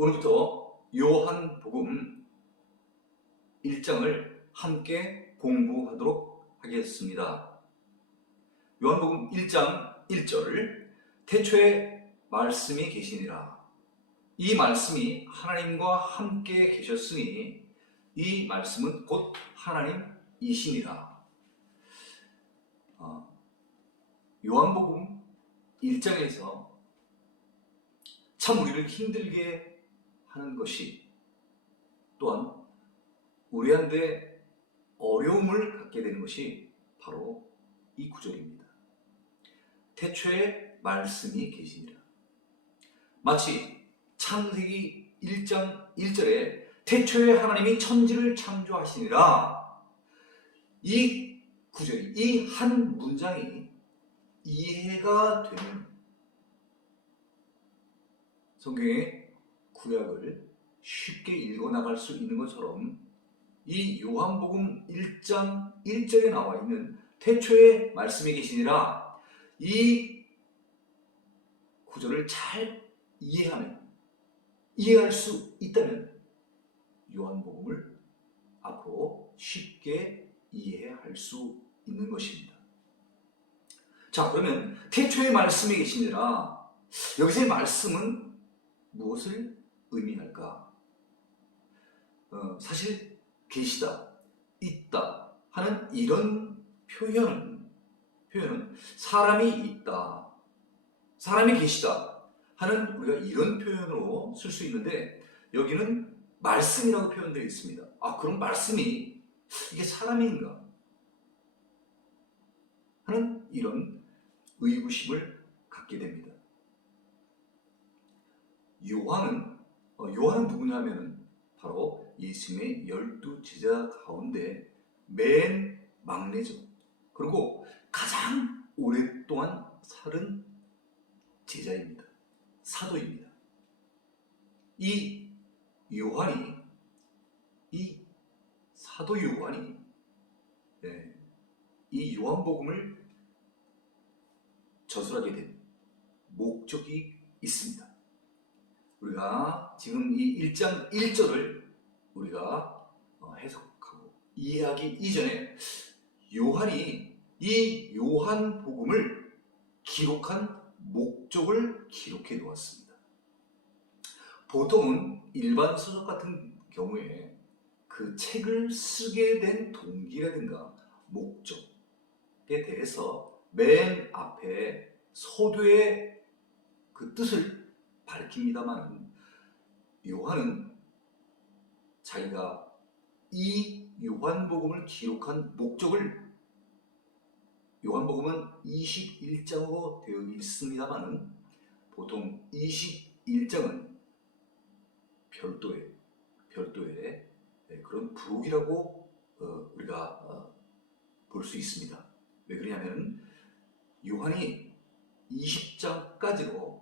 오늘부터 요한복음 1장을 함께 공부하도록 하겠습니다. 요한복음 1장 1절, 태초에 말씀이 계시니라. 이 말씀이 하나님과 함께 계셨으니 이 말씀은 곧 하나님이시니라. 요한복음 1장에서 참 우리를 힘들게 하는 것이, 또한 우리한테 어려움을 갖게 되는 것이 바로 이 구절입니다. 태초에 말씀이 계시니라. 마치 창세기 1장 1절에 태초에 하나님이 천지를 창조하시니라, 이 구절이, 이 한 문장이 이해가 되는 성경의 구약을 쉽게 읽어나갈 수 있는 것처럼 이 요한복음 1장 1절에 나와 있는 태초에 말씀이 계시니라, 이 구절을 잘 이해할 수 있다면 요한복음을 앞으로 쉽게 이해할 수 있는 것입니다. 자, 그러면 태초에 말씀이 계시니라, 여기서의 말씀은 무엇을 의미할까? 사실 계시다, 있다 하는 이런 표현은 사람이 있다, 사람이 계시다 하는 우리가 이런 표현으로 쓸 수 있는데, 여기는 말씀이라고 표현되어 있습니다. 그럼 말씀이 이게 사람인가 하는 이런 의구심을 갖게 됩니다. 요한은 누구냐면은 바로 예수님의 12제자 가운데 맨 막내죠. 그리고 가장 오랫동안 살은 제자입니다. 사도입니다. 이 사도 요한이 이 요한복음을 저술하게 된 목적이 있습니다. 우리가 지금 이 1장 1절을 우리가 해석하고 이해하기 이전에 요한이 이 요한복음을 기록한 목적을 기록해 놓았습니다. 보통은 일반 서적 같은 경우에 그 책을 쓰게 된 동기라든가 목적에 대해서 맨 앞에 서두에 그 뜻을 밝힙니다만, 요한은 자기가 이 요한복음을 기록한 목적을, 요한복음은 21장으로 되어 있습니다만 보통 21장은 별도의 그런 부록이라고 우리가 볼 수 있습니다. 왜 그러냐면 요한이 20장까지로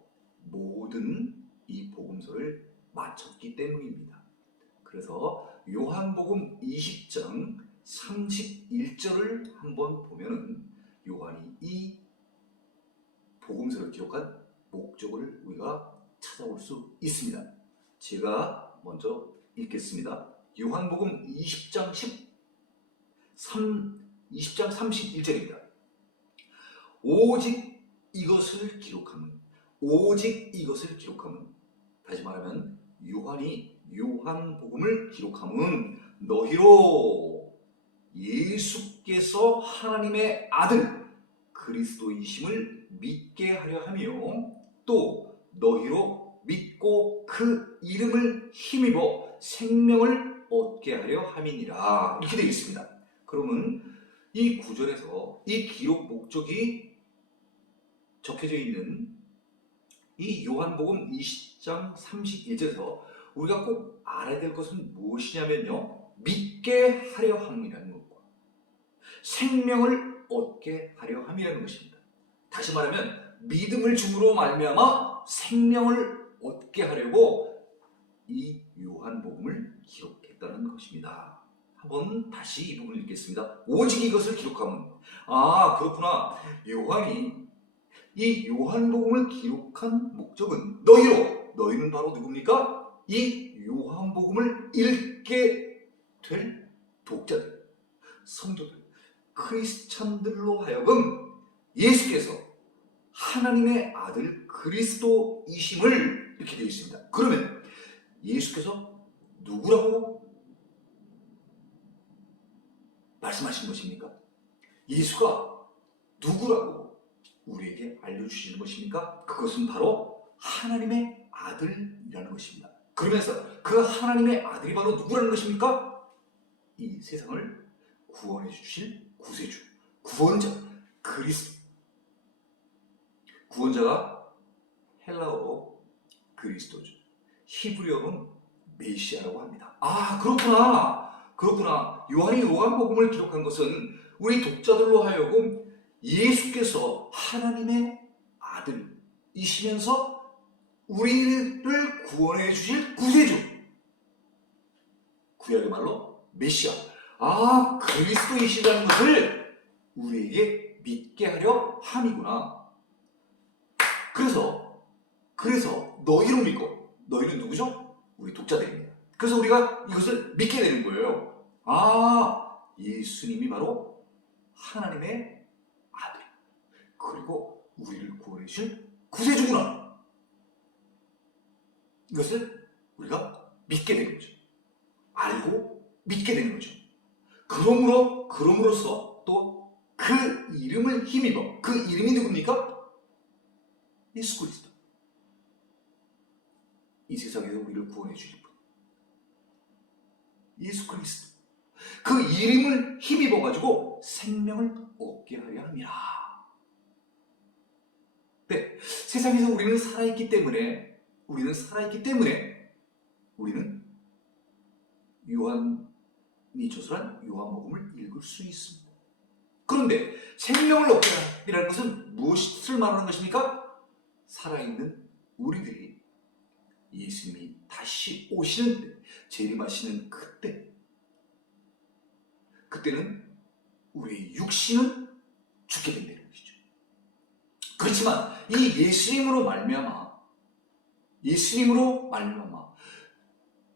모든 이 복음서를 마쳤기 때문입니다. 그래서 요한복음 20장 31절을 한번 보면은 요한이 이 복음서를 기록한 목적을 우리가 찾아볼 수 있습니다. 제가 먼저 읽겠습니다. 요한복음 20장 31절입니다. 오직 이것을 기록함은, 다시 말하면 요한이 요한복음을 기록함은 너희로 예수께서 하나님의 아들 그리스도이심을 믿게 하려 하며, 또 너희로 믿고 그 이름을 힘입어 생명을 얻게 하려 함이니라, 이렇게 되어 있습니다. 그러면 이 구절에서 이 기록 목적이 적혀져 있는 이 요한복음 20장 31절에서 우리가 꼭 알아야 될 것은 무엇이냐면요, 믿게 하려 함이라는 것과 생명을 얻게 하려 함이라는 것입니다. 다시 말하면 믿음을 줌으로 말미암아 생명을 얻게 하려고 이 요한복음을 기록했다는 것입니다. 한번 다시 이 부분을 읽겠습니다. 오직 이것을 기록함은, 그렇구나, 요한이 이 요한복음을 기록한 목적은 너희는 바로 누굽니까? 이 요한복음을 읽게 될 독자들, 성도들, 크리스찬들로 하여금 예수께서 하나님의 아들 그리스도이심을 이렇게 되어 있습니다. 그러면 예수께서 누구라고 말씀하신 것입니까? 예수가 누구라고 우리에게 알려주시는 것입니까? 그것은 바로 하나님의 아들이라는 것입니다. 그러면서 그 하나님의 아들이 바로 누구라는 것입니까? 이 세상을 구원해 주실 구세주, 구원자, 그리스도. 구원자가 헬라어로 그리스도죠. 히브리어는 메시아라고 합니다. 아, 그렇구나. 요한이 요한복음을 기록한 것은 우리 독자들로 하여금 예수께서 하나님의 아들이시면서 우리를 구원해 주실 구세주, 구약의 말로 메시아, 그리스도이시라는 것을 우리에게 믿게 하려 함이구나. 그래서 너희로 믿고, 너희는 누구죠? 우리 독자들입니다. 그래서 우리가 이것을 믿게 되는 거예요. 예수님이 바로 하나님의 아들, 그리고 우리를 구원해 주실 구세주구나. 이것을 우리가 믿게 되는 거죠. 알고 믿게 되는 거죠. 그럼으로써 또 그 이름을 힘입어. 그 이름이 누굽니까? 예수 그리스도. 이 세상에서 우리를 구원해 주실 분, 예수 그리스도. 그 이름을 힘입어 가지고 생명을 얻게 하려 함이라. 네, 세상에서 우리는 살아있기 때문에 우리는 요한이 저술한 요한복음을 읽을 수 있습니다. 그런데 생명을 얻게 하라는 것은 무엇을 말하는 것입니까? 살아있는 우리들이 예수님이 다시 오시는 때, 재림하시는 그때는 우리의 육신은 죽게 된다는 것이죠. 그렇지만 이 예수님으로 말미암아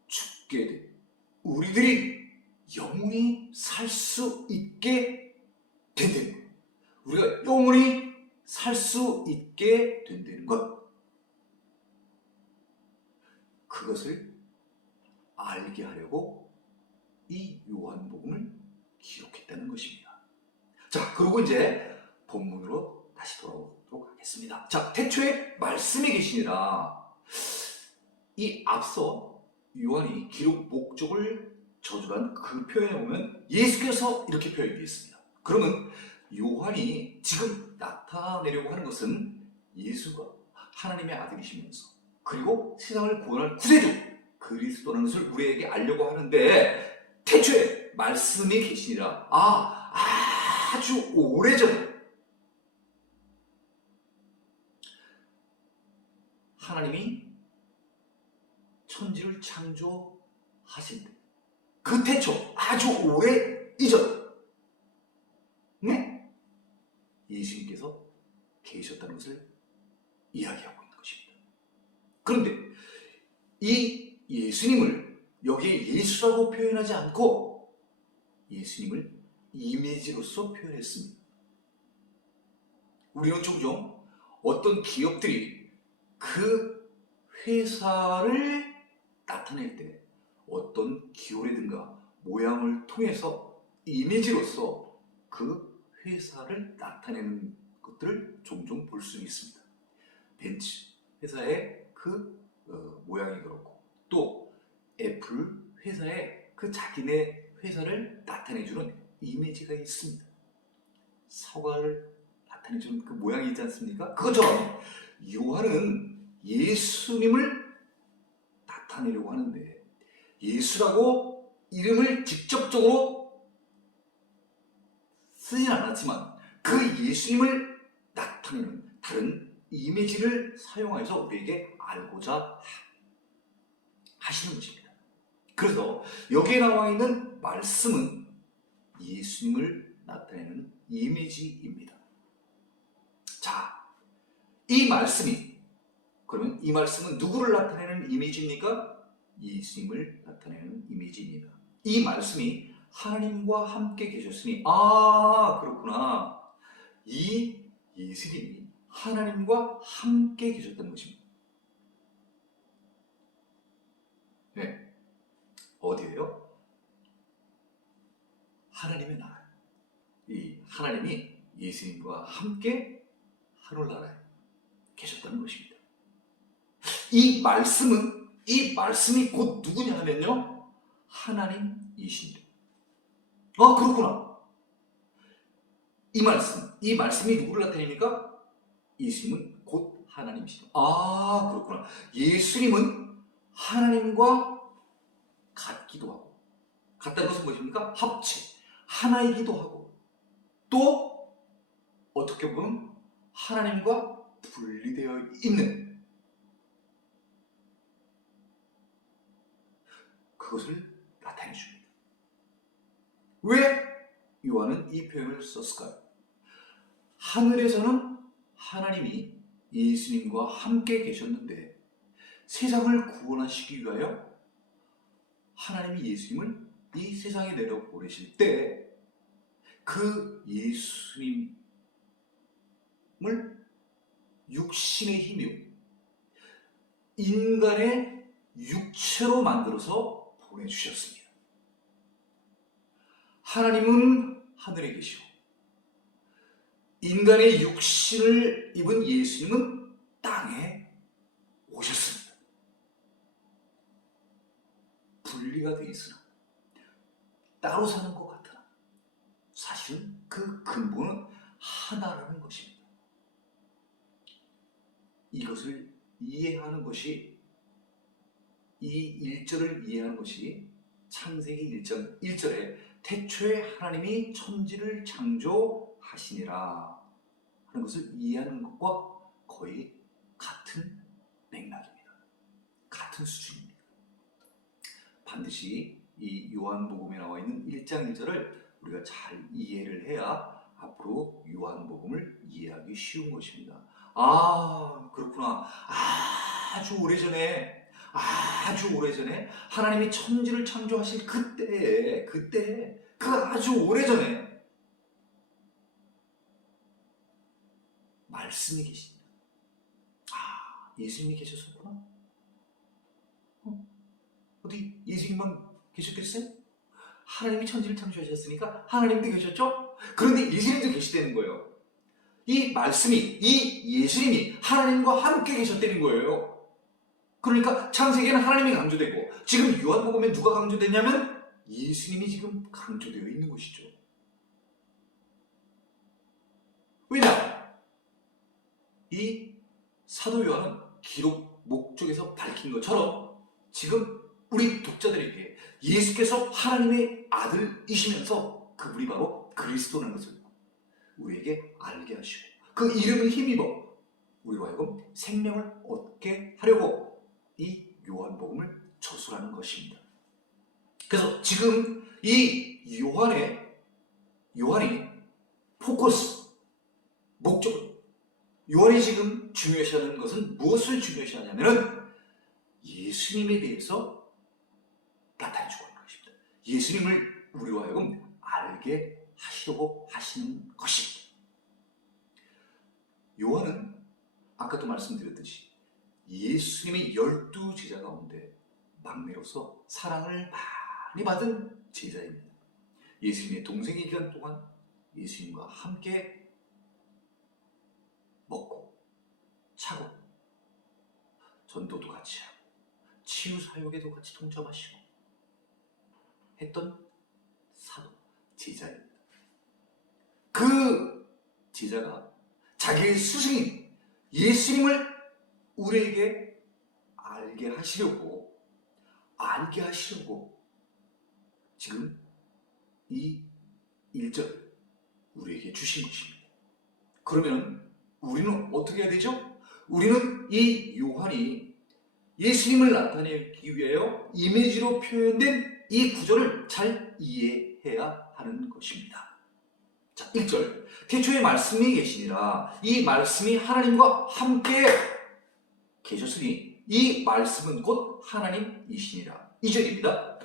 죽게 된 우리들이 영원히 살 수 있게 된다는 것. 우리가 영원히 살 수 있게 된다는 것. 그것을 알게 하려고 이 요한복음을 기록했다는 것입니다. 자, 그리고 이제 본문으로 다시 돌아오도록 하겠습니다. 자, 태초에 말씀이 계시니라. 이 앞서 요한이 기록 목적을 저술한 그 표현에 보면 예수께서 이렇게 표현되어 있습니다. 그러면 요한이 지금 나타내려고 하는 것은 예수가 하나님의 아들이시면서 그리고 세상을 구원할 구세주 그리스도라는 것을 우리에게 알려고 하는데, 태초에 말씀이 계시니라. 아주 오래전에 하나님이 천지를 창조하실 때, 그 태초 아주 오래 이전 예수님께서 계셨다는 것을 이야기하고 있는 것입니다. 그런데 이 예수님을 여기에 예수라고 표현하지 않고 예수님을 이미지로서 표현했습니다. 우리는 종종 어떤 기업들이 그 회사를 나타낼 때 어떤 기호라든가 모양을 통해서 이미지로서 그 회사를 나타내는 것들을 종종 볼 수 있습니다. 벤츠 회사의 그 모양이 그렇고, 또 애플 회사의 그 자기네 회사를 나타내주는 이미지가 있습니다. 사과를 나타내주는 그 모양이 있지 않습니까? 그것처럼 요한은 예수님을 나타내려고 하는데 예수라고 이름을 직접적으로 쓰진 않았지만 그 예수님을 나타내는 다른 이미지를 사용해서 우리에게 알고자 하시는 것입니다. 그래서 여기에 나와 있는 말씀은 예수님을 나타내는 이미지입니다. 자, 그러면 이 말씀은 누구를 나타내는 이미지입니까? 예수님을 나타내는 이미지입니다. 이 말씀이 하나님과 함께 계셨으니, 아, 그렇구나. 이 예수님이 하나님과 함께 계셨다는 것입니다. 네. 어디예요? 하나님의 나라. 이 하나님이 예수님과 함께 하늘나라에 계셨다는 것입니다. 이 말씀이 곧 누구냐 하면요, 하나님이십니다. 아, 그렇구나. 이 말씀이 누구를 나타냅니까? 예수님은 곧 하나님이시다. 아, 그렇구나. 예수님은 하나님과 같기도 하고, 같다는 것은 무엇입니까? 합체, 하나이기도 하고, 또 어떻게 보면 하나님과 분리되어 있는, 그것을 나타내 줍니다. 왜 요한은 이 표현을 썼을까요? 하늘에서는 하나님이 예수님과 함께 계셨는데 세상을 구원하시기 위하여 하나님이 예수님을 이 세상에 내려 보내실 때 그 예수님을 육신의 힘이요, 인간의 육체로 만들어서 보내주셨습니다. 하나님은 하늘에 계시고 인간의 육신을 입은 예수님은 땅에 오셨습니다. 분리가 되어 있으나 따로 사는 것 같으나 사실은 그 근본은 하나라는 것입니다. 이것을 이해하는 것이, 이 1절을 이해하는 것이 창세기 1장 1절에 태초에 하나님이 천지를 창조하시니라 하는 것을 이해하는 것과 거의 같은 맥락입니다. 같은 수준입니다. 반드시 이 요한복음에 나와 있는 1장 1절을 우리가 잘 이해를 해야 앞으로 요한복음을 이해하기 쉬운 것입니다. 아, 그렇구나. 아주 오래전에 하나님이 천지를 창조하실 그때에 그 아주 오래전에 말씀이 계십니다. 아, 예수님이 계셨었구나. 어디 예수님만 계셨겠어요? 하나님이 천지를 창조하셨으니까 하나님도 계셨죠? 그런데 예수님도 계시다는 거예요. 이 말씀이, 이 예수님이 하나님과 함께 계셨다는 거예요. 그러니까 창세기에는 하나님이 강조되고, 지금 요한복음에 누가 강조됐냐면 예수님이 지금 강조되어 있는 것이죠. 왜냐? 이 사도 요한은 기록 목적에서 밝힌 것처럼 지금 우리 독자들에게 예수께서 하나님의 아들이시면서 그분이 바로 그리스도라는 것을 우리에게 알게 하시고, 그 이름을 힘입어 우리로 하여금 생명을 얻게 하려고 이 요한복음을 저술하는 것입니다. 그래서 지금 이 요한이 포커스, 목적, 요한이 지금 중요시하는 것은 무엇을 중요시하냐면은 예수님에 대해서 나타내주고 있는 것입니다. 예수님을 우리로 하여금 알게 하시려고 하시는 것입니다. 요한은 아까도 말씀드렸듯이 예수님의 12 제자 가운데 막내로서 사랑을 많이 받은 제자입니다. 예수님의 동생의 기간 동안 예수님과 함께 먹고 차고 전도도 같이 하고 치유 사역에도 같이 동참하시고 했던 사도, 제자입니다. 그 제자가 자기의 스승인 예수님을 우리에게 알게 하시려고 지금 이 1절 우리에게 주신 것입니다. 그러면 우리는 어떻게 해야 되죠? 우리는 이 요한이 예수님을 나타내기 위하여 이미지로 표현된 이 구절을 잘 이해해야 하는 것입니다. 자, 1절. 태초에 말씀이 계시니라. 이 말씀이 하나님과 함께 계셨으니 이 말씀은 곧 하나님이시니라. 2절입니다.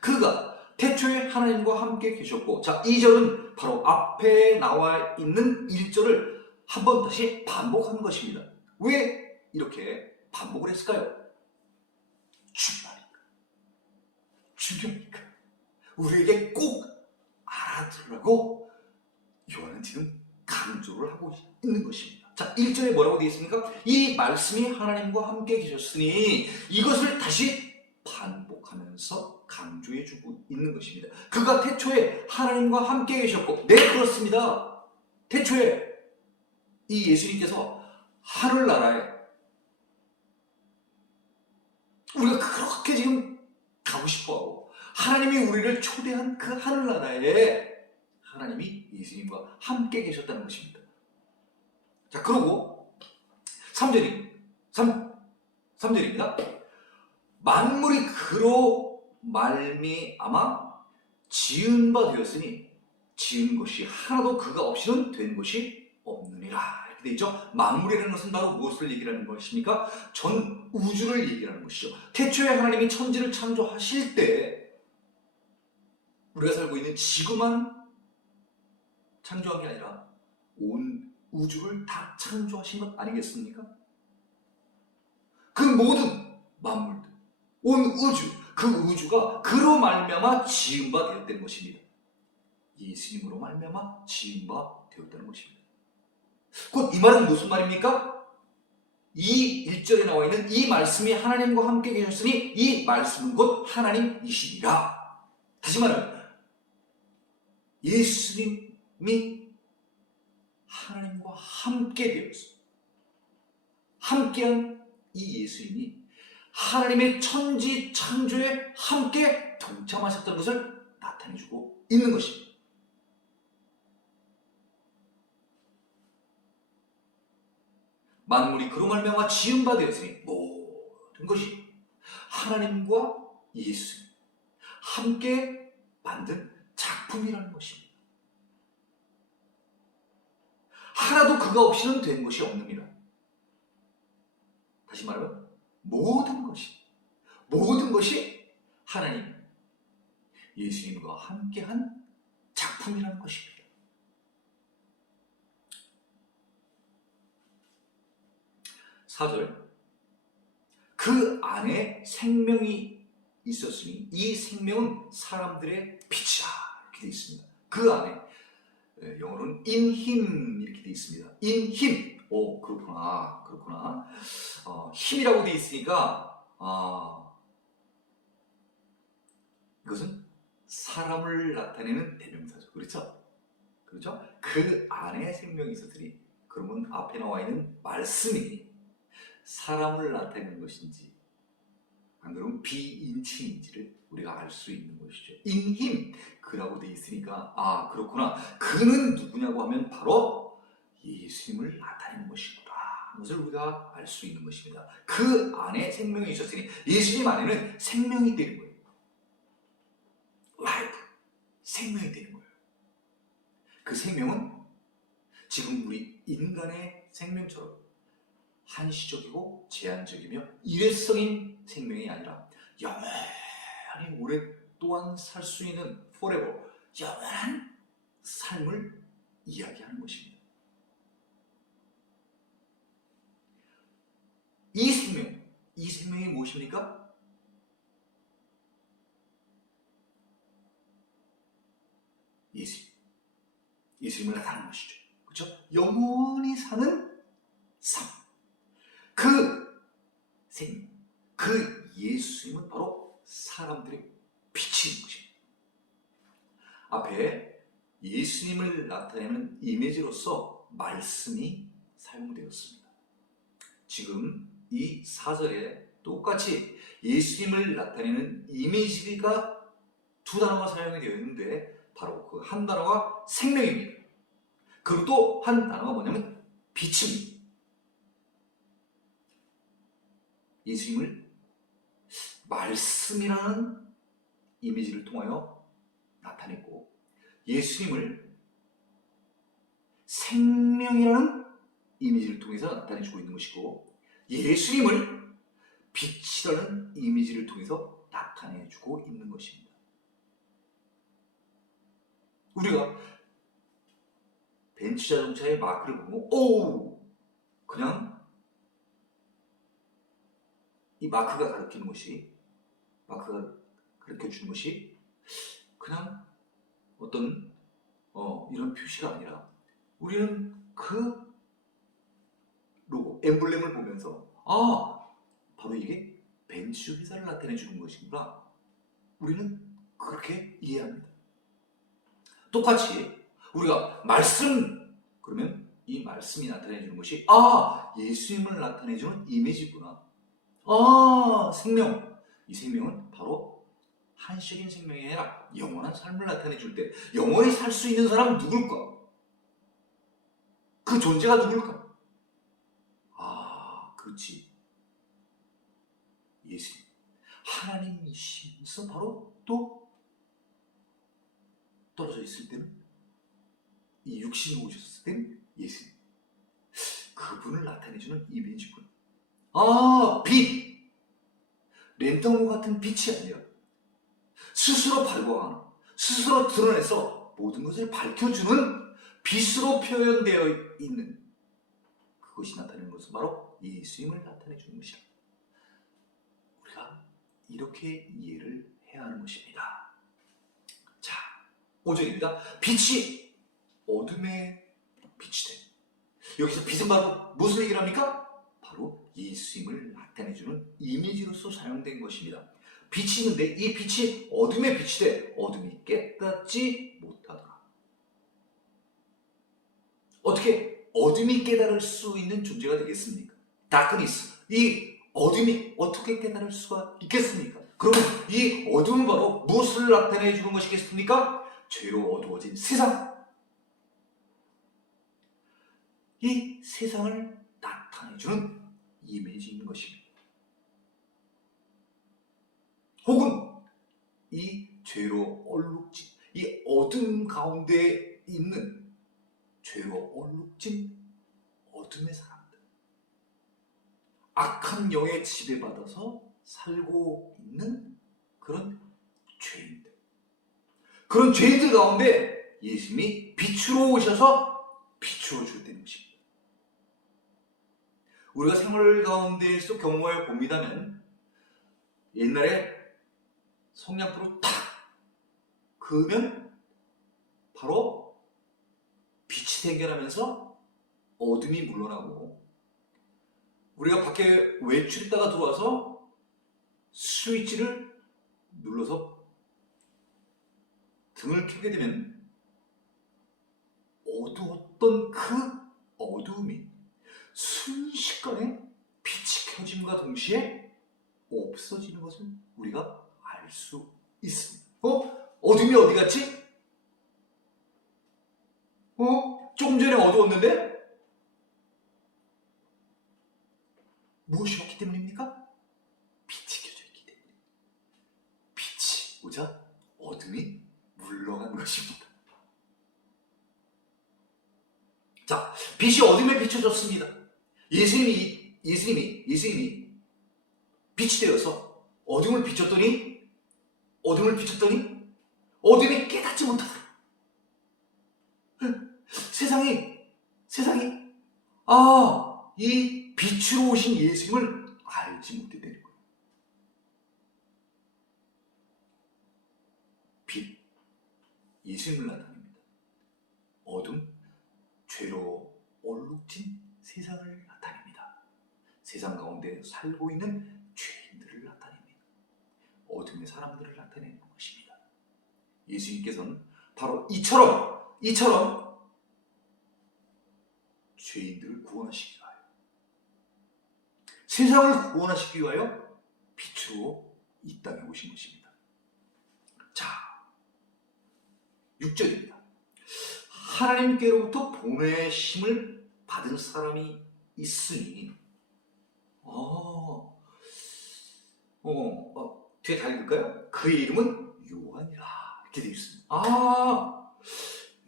그가 태초에 하나님과 함께 계셨고, 자, 2절은 바로 앞에 나와 있는 1절을 한번 다시 반복한 것입니다. 왜 이렇게 반복을 했을까요? 중요하니까. 우리에게 꼭 알아들으라고 요한은 지금 강조를 하고 있는 것입니다. 자, 1절에 뭐라고 되어 있습니까? 이 말씀이 하나님과 함께 계셨으니, 이것을 다시 반복하면서 강조해주고 있는 것입니다. 그가 태초에 하나님과 함께 계셨고, 네, 그렇습니다. 태초에 이 예수님께서 하늘나라에 우리가 그렇게 지금 가고 싶어하고 하나님이 우리를 초대한 그 하늘나라에 하나님이 예수님과 함께 계셨다는 것입니다. 자, 그러고 3절입니다. 만물이 그로 말미암아 지은 바 되었으니 지은 것이 하나도 그가 없이는 된 것이 없느니라. 이렇게 되어 있죠. 만물이라는 것은 바로 무엇을 얘기하는 것입니까? 전 우주를 얘기하는 것이죠. 태초에 하나님이 천지를 창조하실 때 우리가 살고 있는 지구만 창조한 게 아니라 온 우주를 다 창조하신 것 아니겠습니까? 그 모든 만물들, 온 우주, 그 우주가 그로 말미암아 지은 바 되었다는 것입니다. 예수님으로 말미암아 지은 바 되었다는 것입니다. 곧 이 말은 무슨 말입니까? 이 1절에 나와 있는 이 말씀이 하나님과 함께 계셨으니 이 말씀은 곧 하나님이시니라. 다시 말하면 예수님이 하나님과 함께 되었습니다. 함께한 이 예수님이 하나님의 천지 창조에 함께 동참하셨다는 것을 나타내주고 있는 것입니다. 만물이 그로 말미암아 지은 바 되었으니 모든 것이 하나님과 예수님 함께 만든 작품이라는 것입니다. 하나도 그가 없이는 된 것이 없느니라. 다시 말하면 모든 것이 하나님 예수님과 함께한 작품이라는 것입니다. 4절, 그 안에 생명이 있었으니 이 생명은 사람들의 빛이라. 이렇게 되어 있습니다. 그 안에, 영어로는 in him 이렇게 되어 있습니다. in him. 오, 그렇구나. 힘이라고 되어 있으니까 이것은 사람을 나타내는 대명사죠. 그렇죠? 그 안에 생명이 있었으니, 그러면 앞에 나와 있는 말씀이 사람을 나타내는 것인지 안 그러면 비인칭인지를 우리가 알 수 있는 것이죠. in him, 그라고 되어 있으니까 그렇구나. 그는 누구냐고 하면 바로 예수님을 나타내는 것이구나. 그것을 우리가 알 수 있는 것입니다. 그 안에 생명이 있었으니 예수님 안에는 생명이 되는 거예요. 라이프, 생명이 되는 거예요. 그 생명은 지금 우리 인간의 생명처럼 한시적이고 제한적이며 일회성인 생명이 아니라 영원히 오랫동안 살 수 있는 forever, 영원한 삶을 이야기하는 것입니다. 이 생명이 무엇입니까? 예수님을 나타내는 것이죠. 그렇죠? 영원히 사는 삶. 그 예수님은 바로 사람들의 빛인 것입니다. 앞에 예수님을 나타내는 이미지로서 말씀이 사용되었습니다. 지금 이 4절에 똑같이 예수님을 나타내는 이미지가 두 단어가 사용이 되어 있는데 바로 그 한 단어가 생명입니다. 그리고 또 한 단어가 뭐냐면 빛입니다. 예수님을 말씀이라는 이미지를 통하여 나타냈고, 예수님을 생명이라는 이미지를 통해서 나타내주고 있는 것이고, 예수님을 빛이라는 이미지를 통해서 나타내주고 있는 것입니다. 우리가 벤츠 자동차의 마크를 보면 그냥 이 마크가 가르쳐주는 것이 그냥 어떤 이런 표시가 아니라 우리는 그 로고, 엠블렘을 보면서 바로 이게 벤츠 회사를 나타내 주는 것이구나. 우리는 그렇게 이해합니다. 똑같이 우리가 말씀, 그러면 이 말씀이 나타내 주는 것이 예수님을 나타내 주는 이미지구나. 생명. 이 생명은 바로 한시적인 생명이 아니라 영원한 삶을 나타내 줄 때 영원히 살 수 있는 사람은 누굴까? 그 존재가 누굴까? 그렇지. 예수님. 하나님이시면서 바로 또 떨어져 있을 때는 이 육신이 오셨을 때는 예수님. 그분을 나타내주는 이미지군. 빛. 랜턴 같은 빛이 아니라 스스로 발광하는, 스스로 드러내서 모든 것을 밝혀주는 빛으로 표현되어 있는 그것이 나타내는 것은 바로 예수님을 나타내주는 것이다. 우리가 이렇게 이해를 해야 하는 것입니다. 자, 5절입니다. 빛이 어둠에 빛이 돼. 여기서 빛은 바로 무슨 얘기를 합니까? 바로 예수님을 나타내주는 이미지로서 사용된 것입니다. 빛이 있는데 이 빛이 어둠에 빛이 돼. 어둠이 깨닫지 못하더라. 어떻게 어둠이 깨달을 수 있는 존재가 되겠습니까? 다크니스. 이 어둠이 어떻게 깨달을 수가 있겠습니까? 그러면 이 어둠은 바로 무엇을 나타내 주는 것이겠습니까? 죄로 어두워진 세상. 이 세상을 나타내 주는 이미지인 것입니다. 혹은 이 죄로 얼룩진, 이 어둠 가운데 있는 죄로 얼룩진 어둠의 사람들, 악한 영에 지배받아서 살고 있는 그런 죄인들, 그런 죄인들 가운데 예수님이 빛으로 오셔서 비추어 줄 때는 것입니다. 우리가 생활 가운데에서 경험해 봅니다면 옛날에 성냥불을 탁 그으면 바로 빛이 생겨나면서 어둠이 물러나고, 우리가 밖에 외출했다가 들어와서 스위치를 눌러서 등을 켜게 되면 어두웠던 그 어두움이 순식간에 빛이 켜짐과 동시에 없어지는 것을 우리가 알 수 있습니다. 어둠이 어디 갔지? 조금 전에 어두웠는데? 무엇이었기 때문입니까? 빛이 켜져 있기 때문에. 빛이 오자 어둠이 물러간 것입니다. 자, 빛이 어둠에 비춰졌습니다. 예수님이 빛이 되어서 어둠을 비췄더니 어둠이 깨닫지 못하더라. 세상이 이 빛으로 오신 예수님을 알지 못했다는 거예요. 빛, 예수님을 나타냅니다. 어둠, 죄로 얼룩진 세상을 나타냅니다. 세상 가운데 살고 있는 죄인들을 나타냅니다. 어둠의 사람들을 나타내는 것입니다. 예수님께서는 바로 이처럼 죄인들을 구원하시기 위하여, 세상을 구원하시기 위하여 빛으로 이 땅에 오신 것입니다. 자, 6절입니다. 하나님께로부터 보내심을 받은 사람이 있으니, 뒤에 다 읽을까요? 그의 이름은 요한이라, 이렇게 되어 있습니다.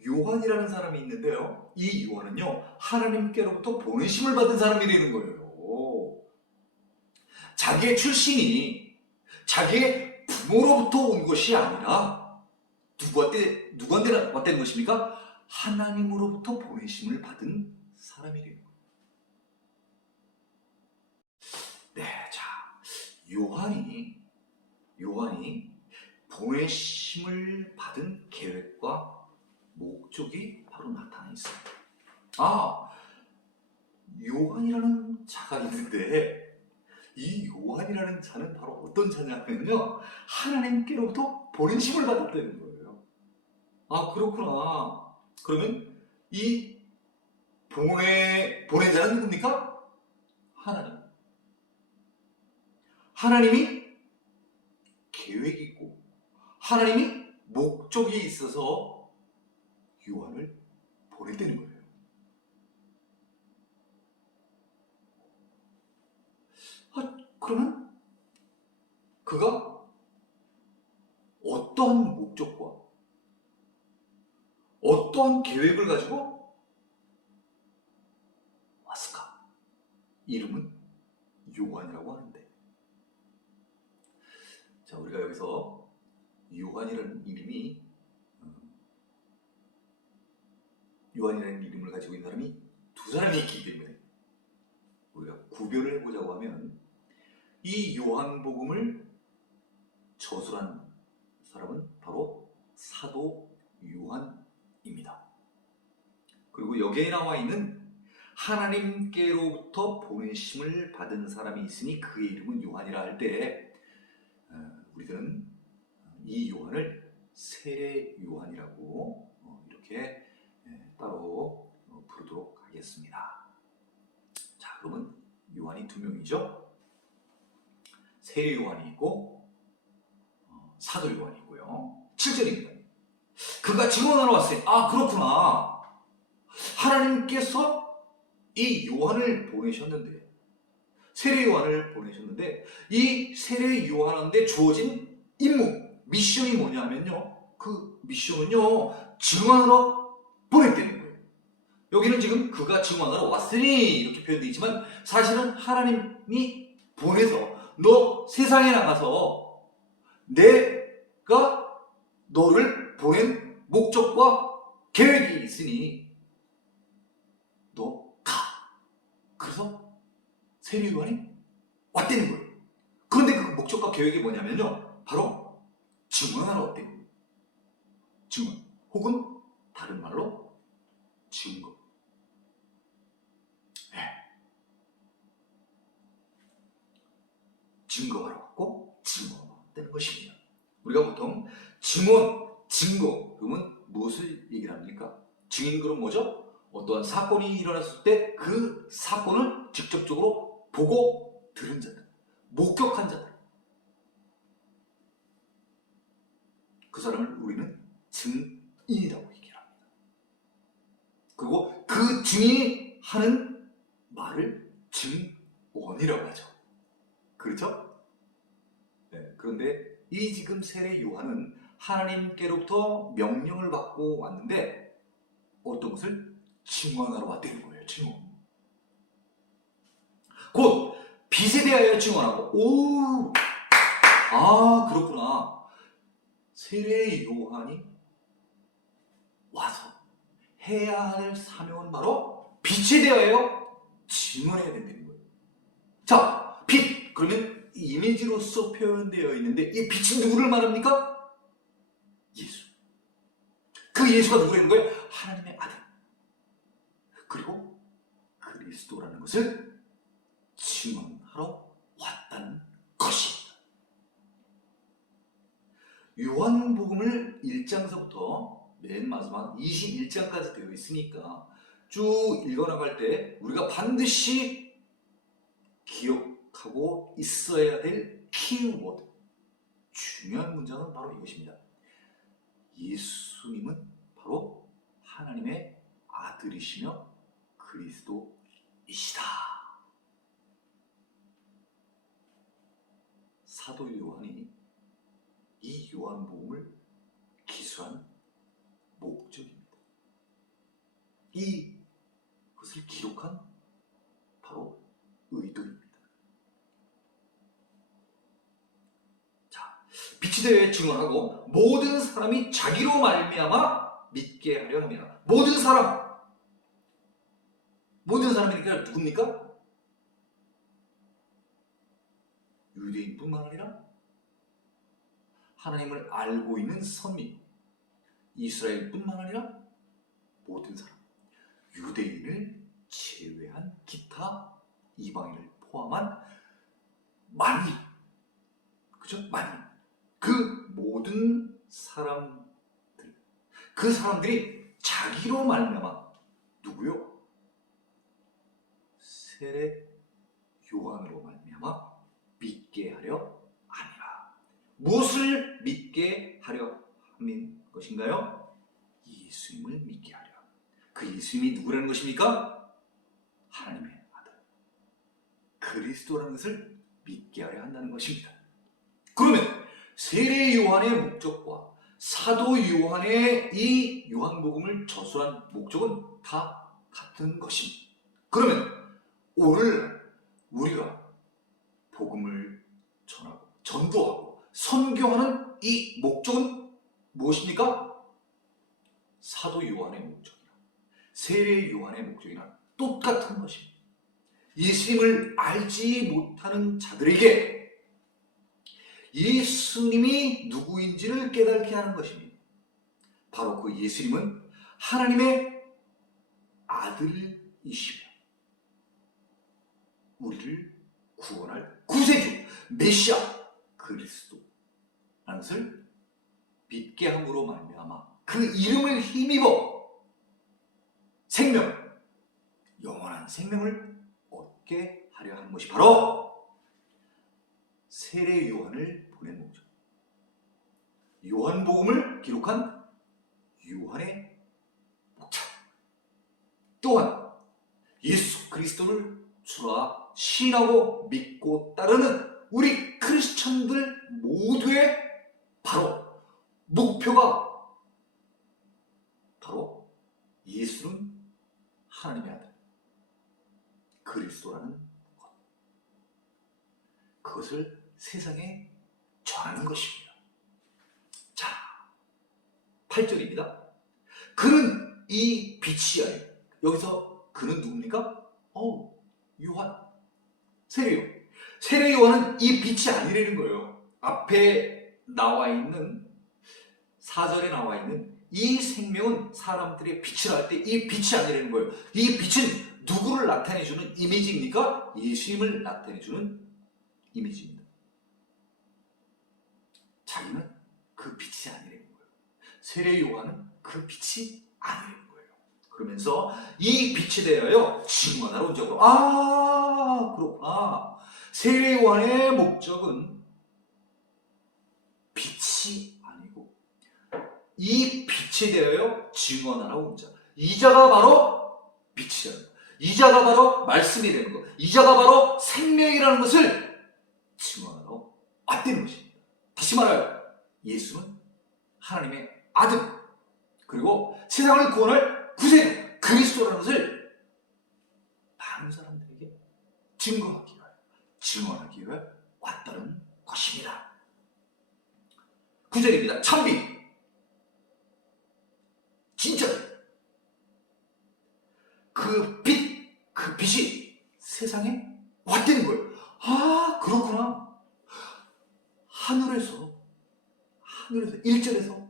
요한이라는 사람이 있는데요, 이 요한은요 하나님께로부터 보내심을 받은 사람이라는 거예요. 자기의 출신이 자기의 부모로부터 온 것이 아니라 누구한테 왔다는 것입니까? 하나님으로부터 보내심을 받은 사람이래요. 네, 자, 요한이 보내심을 받은 계획과 목적이 바로 나타나 있습니다. 요한이라는 자가 있는데 이 요한이라는 자는 바로 어떤 자냐면요, 하나님께로부터 보내심을 받았다는 거예요. 그렇구나. 그러면 이 보낸 자는 누굽니까? 하나님이 계획이 있고 하나님이 목적이 있어서 요한을 보냈다는 거예요. 그러면 그가 어떠한 목적과 어떠한 계획을 가지고 왔을까? 이름은 요한이라고 하는데, 자, 우리가 여기서 요한이라는 이름을 가지고 있는 사람이 두 사람이 있기 때문에 우리가 구별을 해보자고 하면, 이 요한복음을 저술한 사람은 바로 사도 요한입니다. 그리고 여기에 나와 있는 하나님께로부터 보내심을 받은 사람이 있으니 그의 이름은 요한이라 할 때, 우리들은 이 요한을 세례 요한이라고 이렇게 따로 부르도록 하겠습니다. 자, 그러면 요한이 두 명이죠. 세례 요한이 있고 사도 요한이 있고요. 7절입니다. 그가 증언하러 왔어요. 그렇구나. 하나님께서 이 요한을 보내셨는데, 세례 요한을 보내셨는데, 이 세례 요한한테 주어진 임무, 미션이 뭐냐면요, 그 미션은요, 증언하러 보냈다는 거예요. 여기는 지금 그가 증언하러 왔으니 이렇게 표현되어 있지만, 사실은 하나님이 보내서 너 세상에 나가서 내가 너를 보낸 목적과 계획이 있으니 너 가. 그래서 세례 요한이 왔다는 거예요. 그런데 그 목적과 계획이 뭐냐면요, 바로 증언하러 왔다는 거예요. 증언, 혹은 다른 말로 증거. 증거하러 왔고 증언하러 왔다는 것입니다. 우리가 보통 증언, 증거, 그러면 무엇을 얘기를 합니까? 증인, 그럼 뭐죠? 어떠한 사건이 일어났을 때 그 사건을 직접적으로 보고 들은 자들, 목격한 자들, 그 사람을 우리는 증인이라고 얘기를 합니다. 그리고 그 증인이 하는 말을 증언이라고 하죠. 그렇죠? 네, 그런데 이 지금 세례 요한은 하나님께로부터 명령을 받고 왔는데 어떤 것을 증언하러 왔다는 거예요. 증언. 곧 빛에 대하여 증언하고. 그렇구나. 세례 요한이 와서 해야 할 사명은 바로 빛에 대하여 증언해야 된다는 거예요. 자, 빛, 그러면 이미지로서 표현되어 있는데 이 빛이 누구를 말합니까? 예수. 그 예수가 누구라는 거예요? 하나님의 아들. 그리고 그리스도라는 것을 증언하러 왔다는 것입니다. 요한복음을 1장서부터 맨 마지막 21장까지 되어 있으니까 쭉 읽어나갈 때 우리가 반드시 기억하고 있어야 될 키워드, 중요한 문장은 바로 이것입니다. 예수님은 바로 하나님의 아들이시며 그리스도이시다. 사도 요한이 이 요한복음을 기술한 목적입니다. 이것을 기록한 바로 의도입니다. 빛이 되어 증언하고 모든 사람이 자기로 말미암아 믿게 하려 함이라. 모든 사람이니까 누굽니까? 유대인뿐만 아니라 하나님을 알고 있는 선민, 이스라엘뿐만 아니라 모든 사람, 유대인을 제외한 기타 이방인을 포함한 만민, 그죠? 만민. 그 모든 사람들, 그 사람들이 자기로 말미암아 누구요? 세례 요한으로 말미암아 믿게 하려 함이라. 무엇을 믿게 하려 함인 것인가요? 예수님을 믿게 하려. 그 예수님이 누구라는 것입니까? 하나님의 아들 그리스도라는 것을 믿게 하려 한다는 것입니다. 그러면 세례 요한의 목적과 사도 요한의 이 요한복음을 저술한 목적은 다 같은 것입니다. 그러면 오늘 우리가 복음을 전하고 전도하고 선교하는 이 목적은 무엇입니까? 사도 요한의 목적이나 세례 요한의 목적이나 똑같은 것입니다. 예수님을 알지 못하는 자들에게 예수님이 누구인지를 깨닫게 하는 것입니다. 바로 그 예수님은 하나님의 아들이시며 우리를 구원할 구세주 메시아 그리스도라는 것을 믿게 함으로 말미암아 그 이름을 힘입어 영원한 생명을 얻게 하려 하는 것이 바로 세례 요한을 보낸 목적, 요한복음을 기록한 요한의 목적, 또한 예수 그리스도를 주라 신하고 믿고 따르는 우리 크리스천들 모두의 바로 목표가 바로 예수는 하나님의 아들 그리스도라는 것, 그것을 세상에 전하는 것입니다. 자, 8절입니다. 그는 이 빛이 아니에요. 여기서 그는 누굽니까? 요한, 세례 요한은 이 빛이 아니라는 거예요. 앞에 나와 있는 4절에 나와 있는 이 생명은 사람들의 빛이라 할 때 이 빛이 아니라는 거예요. 이 빛은 누구를 나타내주는 이미지입니까? 예수님을 나타내주는 이미지입니다. 자기는 그 빛이 아니라는 거예요. 세례 요한은 그 빛이 아니라는 거예요. 그러면서 이 빛에 대하여 증언하러 온 적으로, 그렇구나. 세례 요한의 목적은 빛이 아니고 이 빛에 대하여 증언하러 온 자, 이 자가 바로 빛이라는 것, 이 자가 바로 말씀이 되는 것, 이 자가 바로 생명이라는 것을 증언하러 왔다는 것입니다. 다시 말하여 예수는 하나님의 아들, 그리고 세상을 구원할 구세주 그리스도라는 것을 많은 사람들에게 증거하기 위하여 왔다는 것입니다. 9절입니다. 참빛, 진짜 그 빛이 세상에 왔다는 거예요. 그렇구나. 하늘에서 1절에서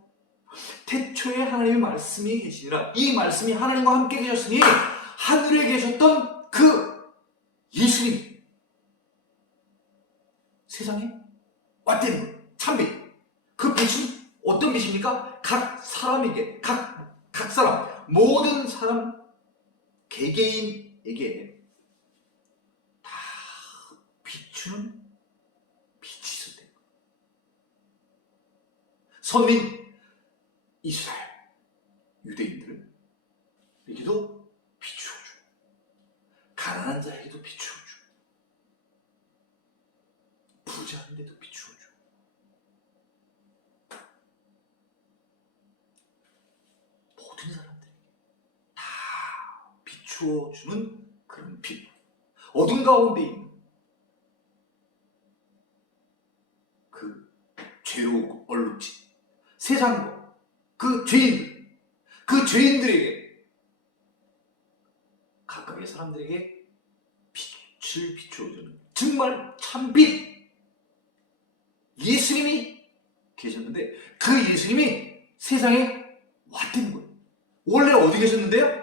태초에 하나님의 말씀이 계시니라, 이 말씀이 하나님과 함께 계셨으니 하늘에 계셨던 그 예수님이 세상에 왔다는 거예요. 참빛. 그 빛은 어떤 빛입니까? 각 사람에게, 각 사람, 모든 사람 개개인에게 다 비추는 빛이 있을 때, 선민 이스라엘 유대인들에게도 비추어주고 가난한 자에게도 비추어주고 부자인데도 비추어주고 모든 사람들에게 다 비추어주는 그런 빛, 어둠 가운데 있는 그 괴로우고 얼룩진 세상과 그 죄인들에게 각각의 사람들에게 빛을 비추어주는 정말 참빛 예수님이 계셨는데 그 예수님이 세상에 왔다는 거예요. 원래 어디 계셨는데요?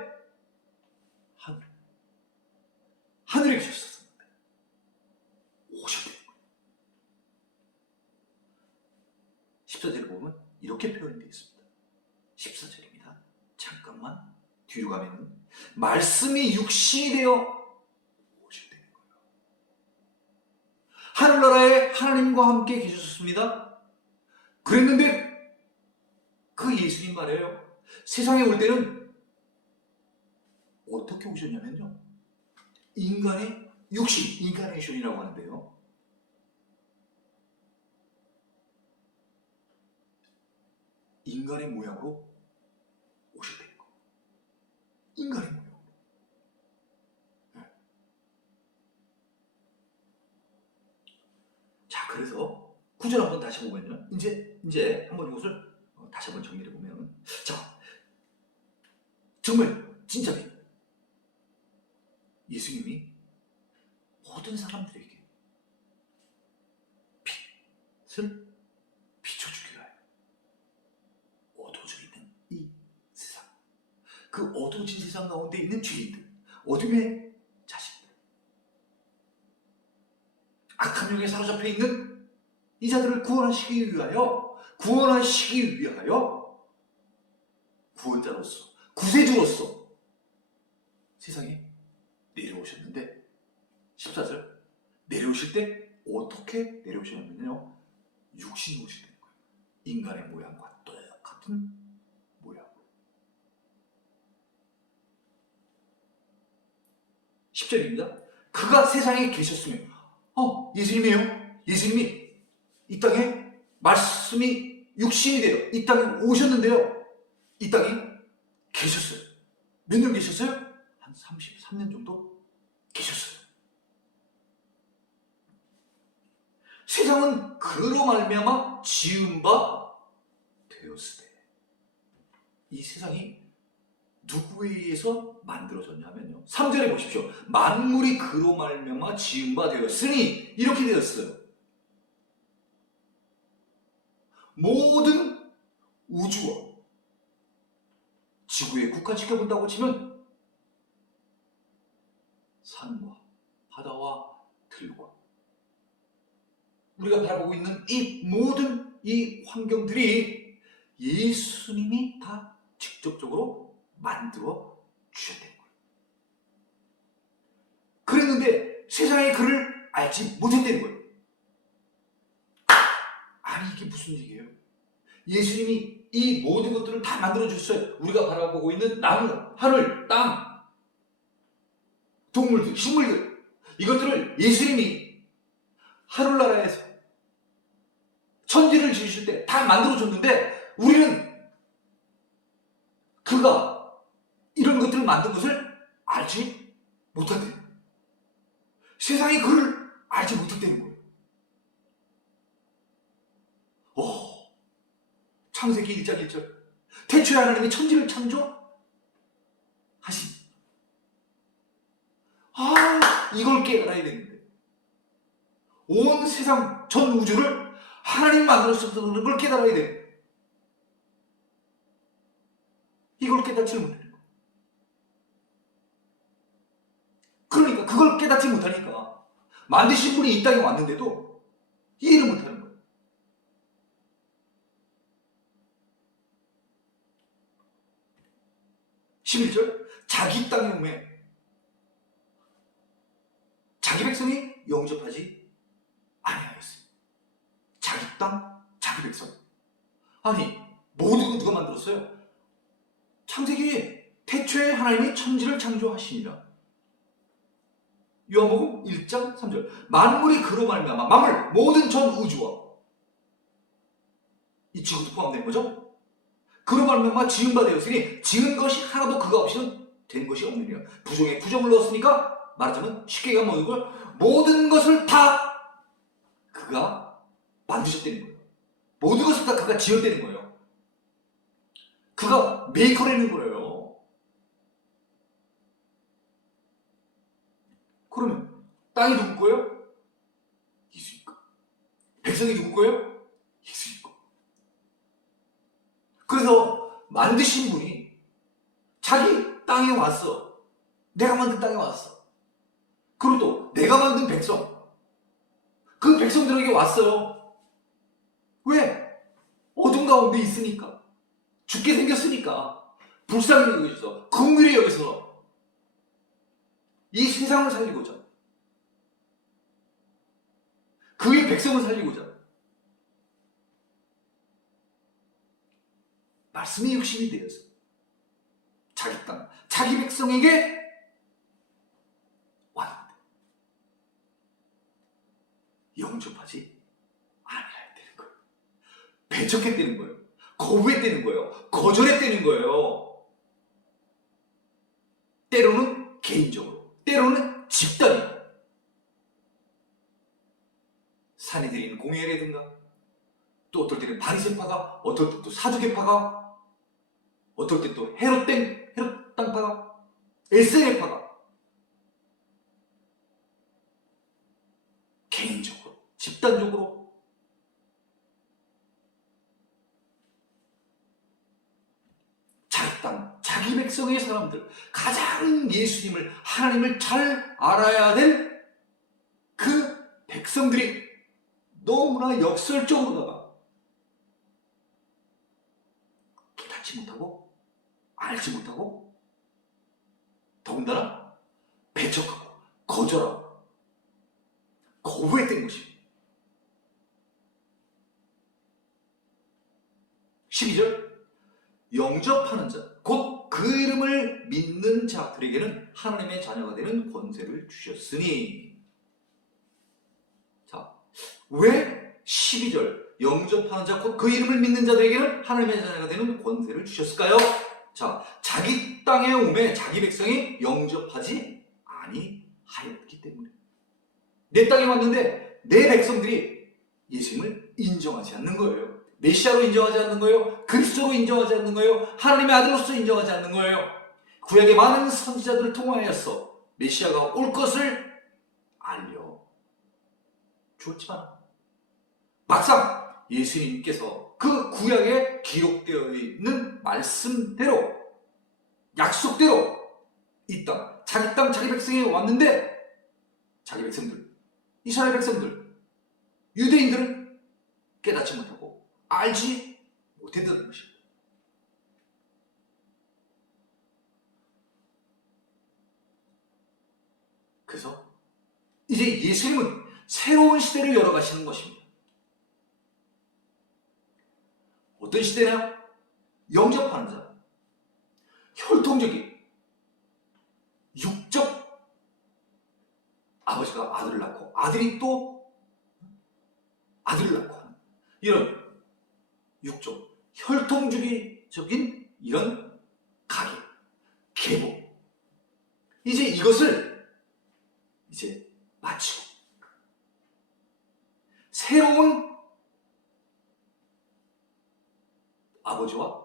하늘에 계셨었는데 오셨다는 거예요. 14절에 보면 이렇게 표현되어 있습니다. 14절입니다. 잠깐만 뒤로 가면은 말씀이 육신이 되어 오셨다는 거예요. 하늘나라에 하나님과 함께 계셨습니다. 그랬는데 그 예수님 말이에요. 세상에 올 때는 어떻게 오셨냐면요. 인간의 육신, 인카네이션이라고 하는데요. 인간의 모양으로 오셨다는 거예요. 인간의 모양으로. 네. 자, 그래서 구절 한번 다시 보면요. 이제 한번 이것을 다시 한번 정리해 보면, 자, 정말 진짜로 예수님이 모든 사람들에게 빛을 비춰주기 위하여 어두워져 있는 이 세상, 그 어두워진 세상 가운데 있는 죄인들, 어둠의 자식들, 악한 영에 사로잡혀 있는 이 자들을 구원하시기 위하여 구원자로서, 구세주로서 세상에 내려오셨는데 14절 내려오실 때 어떻게 내려오셨냐면요. 육신으로 오시는 거예요. 인간의 모양과 똑같은 모양으로. 10절입니다. 그가 세상에 계셨으며 예수님이에요. 예수님이 이 땅에 말씀이 육신이 되어 이 땅에 오셨는데요. 이 땅에 계셨어요. 몇 년 계셨어요? 한 33년 정도 계셨어요. 세상은 그로 말미암아 지은 바 되었으되, 이 세상이 누구에 의해서 만들어졌냐면요. 3절에 보십시오. 만물이 그로 말미암아 지은 바 되었으니 이렇게 되었어요. 모든 우주와 지구에 국한시켜본다고 치면 산과 바다와 들과 우리가 바라보고 있는 이 모든 이 환경들이 예수님이 다 직접적으로 만들어 주셨다는 거예요. 그랬는데 세상에 그를 알지 못했다는 거예요. 아니, 이게 무슨 얘기예요? 예수님이 이 모든 것들을 다 만들어 주셨어요. 우리가 바라보고 있는 나무, 하늘, 땅, 동물들, 식물들, 이것들을 예수님이 하늘나라에서 천지를 지으실 때 다 만들어줬는데 우리는 그가 이런 것들을 만든 것을 알지 못한대요. 세상이 그를 알지 못했다는 거예요. 창세기 1장 1절 태초에 하나님이 천지를 창조하신, 이걸 깨달아야 되는데 온 세상 전 우주를 하나님 만들었다는 걸 깨달아야 돼. 이걸 깨닫지 못하는 거야. 그러니까 그걸 깨닫지 못하니까 만드신 분이 이 땅에 왔는데도 이해를 못하는 거야. 11절 자기 땅에 오매 자기 백성이 영접하지 아니하였어요. 자기 땅, 자기 백성. 아니, 모든 거 누가 만들었어요? 창세기 태초에 하나님이 천지를 창조하시니라. 요한복음 1장 3절 만물이 그로 말미암아, 만물, 모든 전 우주와 이 지구도 포함된 거죠? 그로 말미암아 지은 바 되었으니 지은 것이 하나도 그가 없이는 된 것이 없느니라. 부정에 부정을 넣었으니까 말하자면 쉽게 얘기하면 모든 것을 다 그가 만드셨다는 거예요. 모든 것을 다 그가 지었다는 거예요. 그가 메이커라는 거예요. 그러면 땅이 누구 거예요? 예수님 거. 백성이 누구 거예요? 예수님 거. 그래서 만드신 분이 자기 땅에 왔어. 내가 만든 땅에 왔어. 그리고 또 내가 만든 백성, 그 백성들에게 왔어요. 왜? 어둠 가운데 있으니까, 죽게 생겼으니까, 불쌍히 여기서, 긍휼히 여기서 이 세상을 살리고자, 그의 백성을 살리고자 말씀이 육신이 되어서 자기 땅, 자기 백성에게 왔는데 영접하지 아니했다는 거예요. 배척했다는 거예요. 거부했다는 거예요. 거절했다는 거예요. 때로는 개인적으로, 때로는 집단이고, 산이 들이는 공예라든가, 또 어떨 때는 바리새파가, 어떨 때 또 사두개파가, 어떨 때 또 헤롯당파가, 에스겔파가, 개인적으로, 집단적으로 자기 땅, 자기 백성의 사람들, 가장 예수님을, 하나님을 잘 알아야 될 그 백성들이 너무나 역설적으로다가 깨닫지 못하고, 알지 못하고, 더군다나 배척하고, 거절하고, 거부했던 것입니다. 12절, 영접하는 자, 곧 그 이름을 믿는 자들에게는 하나님의 자녀가 되는 권세를 주셨으니. 자, 왜 12절, 영접하는 자, 곧 그 이름을 믿는 자들에게는 하나님의 자녀가 되는 권세를 주셨을까요? 자, 자기 땅에 오매 자기 백성이 영접하지 아니하였기 때문에. 내 땅에 왔는데 내 백성들이 예수님을 인정하지 않는 거예요. 메시아로 인정하지 않는 거예요. 그리스도로 인정하지 않는 거예요. 하나님의 아들로서 인정하지 않는 거예요. 구약의 많은 선지자들을 통하여서 메시아가 올 것을 알려 주었지만 막상 예수님께서 그 구약에 기록되어 있는 말씀대로, 약속대로 이 땅, 자기 땅, 자기 백성에 왔는데 자기 백성들, 이스라엘 백성들, 유대인들은 깨닫지 못하고 알지 못했던 것입니다. 그래서 이제 예수님은 새로운 시대를 열어가시는 것입니다. 어떤 시대냐? 영접하는 자, 혈통적인, 육적, 아버지가 아들을 낳고 아들이 또 아들을 낳고 하는 이런 육적, 혈통주의적인 이런 가계, 계보, 이제 이것을 이제 마치고 새로운 아버지와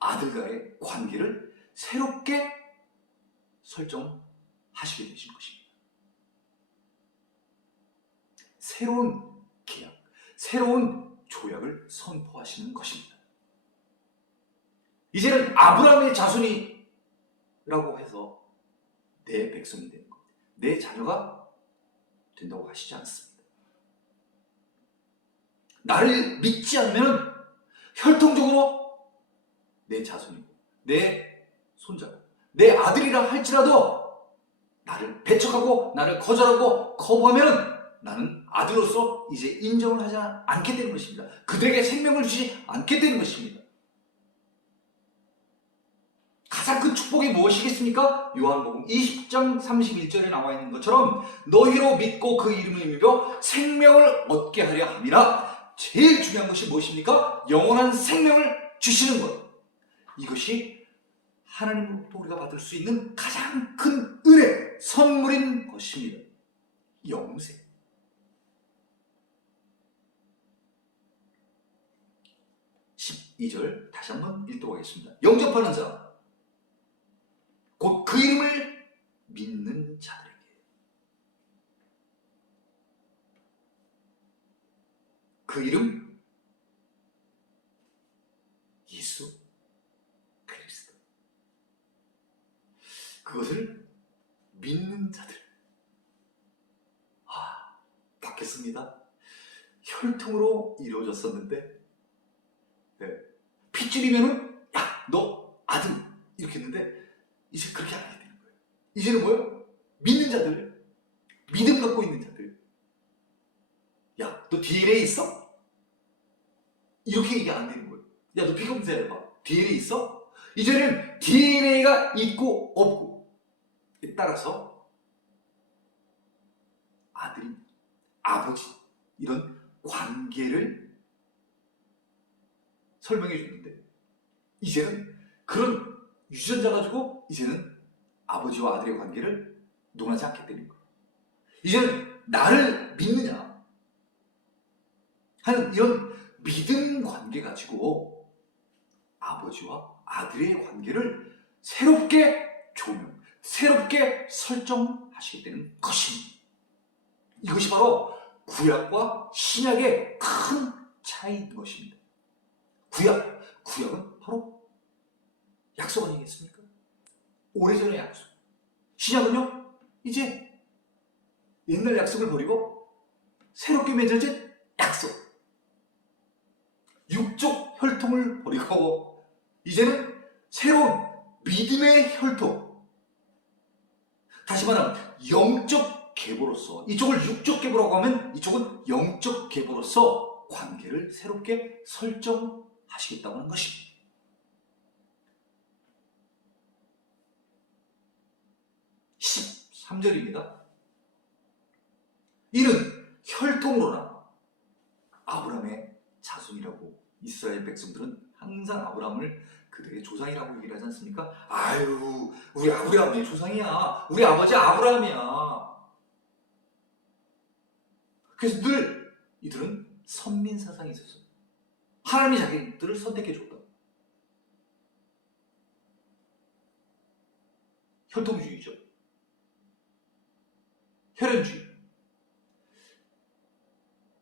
아들과의 관계를 새롭게 설정하시게 되신 것입니다. 새로운 계약, 새로운 조약을 선포하시는 것입니다. 이제는 아브라함의 자손이라고 해서 내 백성이 되는 것, 내 자녀가 된다고 하시지 않습니다. 나를 믿지 않으면 혈통적으로 내 자손이고 내 손자고 내 아들이라 할지라도 나를 배척하고 나를 거절하고 거부하면 나는 아들로서 이제 인정을 하지 않게 되는 것입니다. 그들에게 생명을 주지 않게 되는 것입니다. 가장 큰 축복이 무엇이겠습니까? 요한복음 20장 31절에 나와 있는 것처럼 너희로 믿고 그 이름을 믿어 생명을 얻게 하려 함이라. 제일 중요한 것이 무엇입니까? 영원한 생명을 주시는 것. 이것이 하나님으로부터 우리가 받을 수 있는 가장 큰 은혜, 선물인 것입니다. 영생. 12절 다시 한번 읽도록 하겠습니다. 영접하는 자, 곧 그 이름을 믿는 자들에게. 그 이름 예수 그리스도. 그것을 믿는 자들. 바뀌었습니다. 혈통으로 이루어졌었는데, 네. 핏줄이면은 야, 너 아들 이렇게 했는데 이제 그렇게 안 하게 되는 거예요. 이제는 뭐예요? 믿는 자들, 믿음 갖고 있는 자들. 야, 너 DNA 있어? 이렇게 얘기 안 되는 거예요. 야, 너 피 검사해봐. DNA 있어? 이제는 DNA가 있고 없고 따라서 아들이 아버지 이런 관계를 설명해 주는데, 이제는 그런 유전자 가지고 이제는 아버지와 아들의 관계를 논하지 않게 되는 거예요. 이제는 나를 믿느냐 하는 이런 믿음 관계 가지고 아버지와 아들의 관계를 새롭게 조명, 새롭게 설정하시게 되는 것입니다. 이것이 바로 구약과 신약의 큰 차이인 것입니다. 구약은 바로 약속 아니겠습니까? 오래전의 약속. 신약은요, 이제 옛날 약속을 버리고 새롭게 맺어진 약속. 육적 혈통을 버리고 이제는 새로운 믿음의 혈통. 다시 말하면 영적 계보로서, 이쪽을 육적 계보라고 하면 이쪽은 영적 계보로서 관계를 새롭게 설정하시겠다고 하는 것입니다. (13) 절입니다. 이는 혈통으로나 아브라함의 자손이라고 이스라엘 백성들은 항상 아브라함을 그들의 조상이라고 얘기를 하지 않습니까? 아유, 우리 아브라함의 조상이야. 우리 아버지 아브라함이야. 그래서 늘 이들은 선민 사상이 있었어요. 하나님이 자기들을 선택해 줬다. 혈통주의죠. 혈연주의.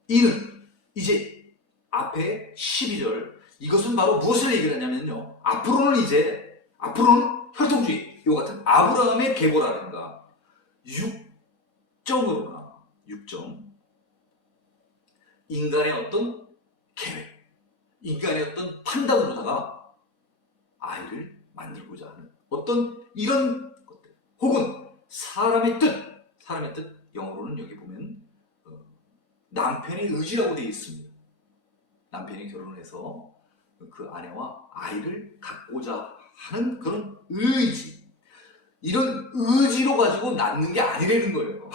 이는 이제 앞에 12절, 이것은 바로 무엇을 얘기를 하냐면요, 앞으로는 혈통주의, 이와 같은 아브라함의 계보라든가 육정, 인간의 어떤 계획, 인간의 어떤 판단으로다가 아이를 만들고자 하는 어떤 이런 것들, 혹은 사람의 뜻, 영어로는 여기 보면 남편의 의지라고 되어 있습니다. 남편이 결혼을 해서 그 아내와 아이를 갖고자 하는 그런 의지, 이런 의지로 가지고 낳는 게 아니라는 거예요.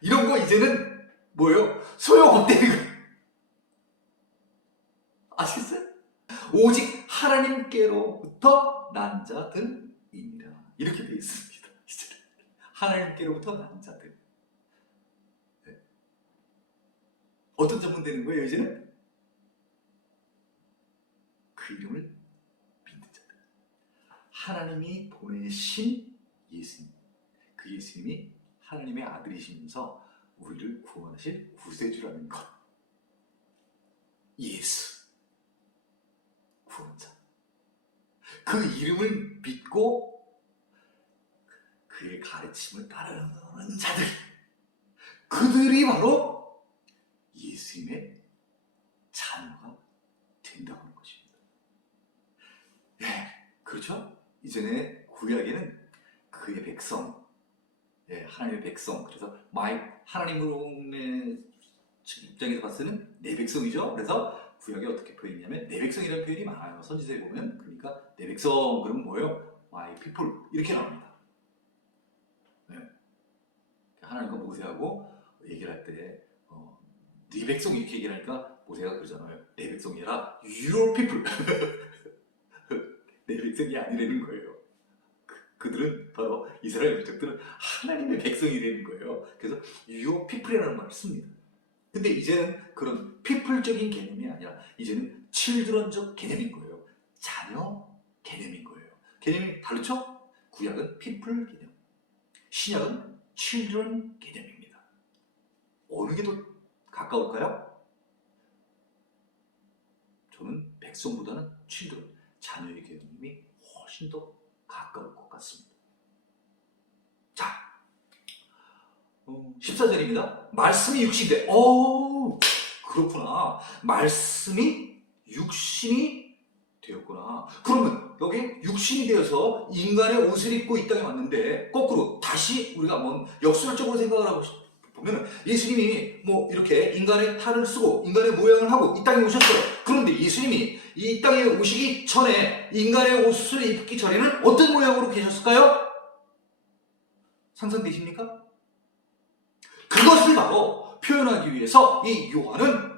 이런 거 이제는 뭐예요? 소용없다는 거예요. 아시겠어요? 오직 하나님께로부터 난 자들입니다. 이렇게 되어 있습니다. 이제는 하나님께로부터 난 자들. 네. 어떤 점은 되는 거예요, 이제는? 그 이름을 믿는 자들. 하나님이 보내신 예수님. 그 예수님이 하나님의 아들이시면서 우리를 구원하실 구세주라는 것. 예수. 구원자. 그 이름을 믿고 그의 가르침을 따르는 자들. 그들이 바로 예수님의 자녀가 된다고 하는 것입니다. 예, 그렇죠? 이전에 구약에는 그의 백성, 하나님의 백성, 그래서 하나님의 입장에서 봤을 때는 내 백성이죠. 그래서 구약에 어떻게 표현했냐면 내 백성이라는 표현이 많아요. 선지서에 보면. 그러니까 내 백성 그러면 뭐예요? My people 이렇게 나옵니다. 네. 하나님과 모세하고 얘기를 할 때 네 백성 이렇게 얘기를 하니까 모세가 그러잖아요. 내 백성이라 your people. 내 백성이 아니라는 거예요. 그들은 바로 이스라엘 민족들은 하나님의 백성이라는 거예요. 그래서 your people이라는 말을 씁니다. 근데 이제는 그런 people적인 개념이 아니라 이제는 children적 개념인 거예요. 자녀 개념인 거예요. 개념이 다르죠? 구약은 people 개념, 신약은 children 개념입니다. 어느 게 더 가까울까요? 저는 백성보다는 children, 자녀의 개념이 훨씬 더 가까울 것 같습니다. 자, 14절입니다. 말씀이 육신이 돼. 그렇구나. 말씀이 육신이 되었구나. 그러면 여기 육신이 되어서 인간의 옷을 입고 이 땅에 왔는데, 거꾸로 다시 우리가 한번 역설적으로 생각을 하고 보면 예수님이 뭐 이렇게 인간의 탈을 쓰고 인간의 모양을 하고 이 땅에 오셨어요. 그런데 예수님이 이 땅에 오시기 전에, 인간의 옷을 입기 전에는 어떤 모양으로 계셨을까요? 상상되십니까? 그것을 바로 표현하기 위해서 이 요한은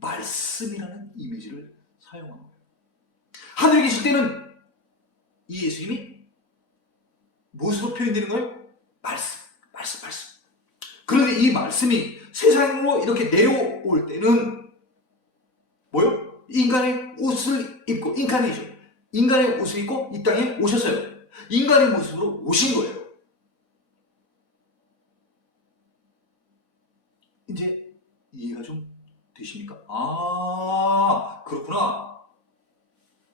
말씀이라는 이미지를 사용한 거예요. 하늘에 계실 때는 이 예수님이 무엇으로 표현되는 거예요? 말씀. 그런데 이 말씀이 세상으로 이렇게 내려올 때는 뭐요? 인간의 옷을 입고, 인간의 옷을 입고 이 땅에 오셨어요. 인간의 모습으로 오신 거예요. 이제 이해가 좀 되십니까? 그렇구나.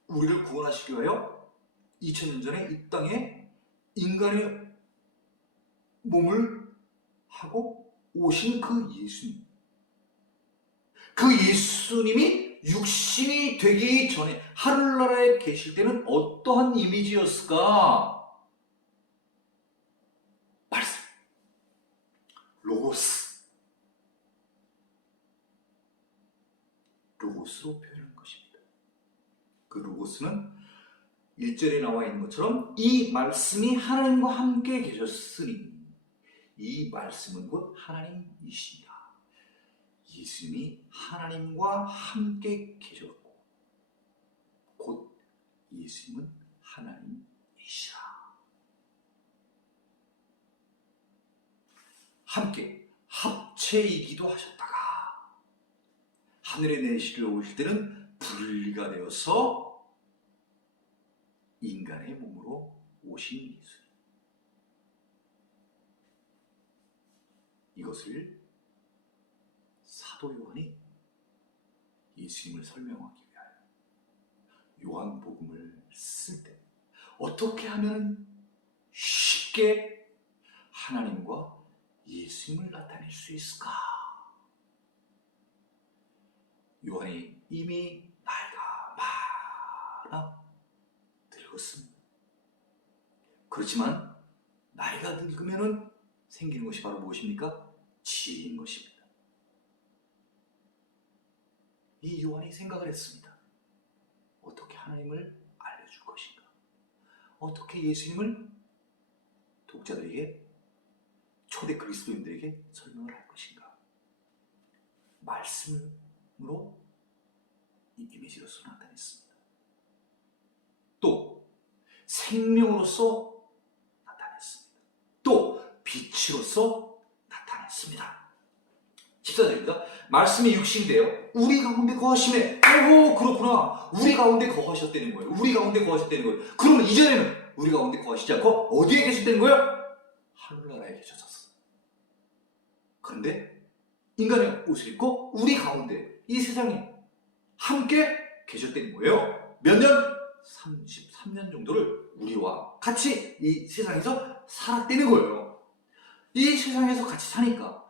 우리를 구원하시기 위하여 2000년 전에 이 땅에 인간의 몸을 하고 오신 그 예수님. 그 예수님이 육신이 되기 전에 하늘나라에 계실 때는 어떠한 이미지였을까? 말씀. 로고스로 표현한 것입니다. 그 로고스는 1절에 나와 있는 것처럼 이 말씀이 하나님과 함께 계셨으니 이 말씀은 곧 하나님이시니라. 예수님이 하나님과 함께 계셨고 곧 예수님은 하나님이시라. 함께 합체이기도 하셨다가 하늘에 내시려 오실 때는 분리가 되어서 인간의 몸으로 오신 예수님. 이것을 사도 요한이 예수님을 설명하기 위하여 요한복음을 쓸 때 어떻게 하면 쉽게 하나님과 예수님을 나타낼 수 있을까? 요한이 이미 나이가 많아 늙었습니다. 그렇지만 나이가 늙으면 생기는 것이 바로 무엇입니까? 지혜인 것입니다. 이 요한이 생각을 했습니다. 어떻게 하나님을 알려줄 것인가? 어떻게 예수님을 독자들에게, 초대 그리스도인들에게 설명을 할 것인가? 말씀으로 이 이미지로서 나타냈습니다. 또 생명으로서 나타냈습니다. 또 빛으로서 나타냈습니다. 14절입니다. 말씀이 육신되어 우리 가운데 거하시네. 그렇구나. 우리 가운데 거하셨다는 거예요. 우리 가운데 거하셨다는 거예요. 그러면 이전에는 우리 가운데 거하시지 않고 어디에 계셨다는 거예요? 하늘나라에 계셨었어. 그런데 인간의 옷을 입고 우리 가운데, 이 세상에 함께 계셨다는 거예요. 몇 년? 33년 정도를 우리와 같이 이 세상에서 살았다는 거예요. 이 세상에서 같이 사니까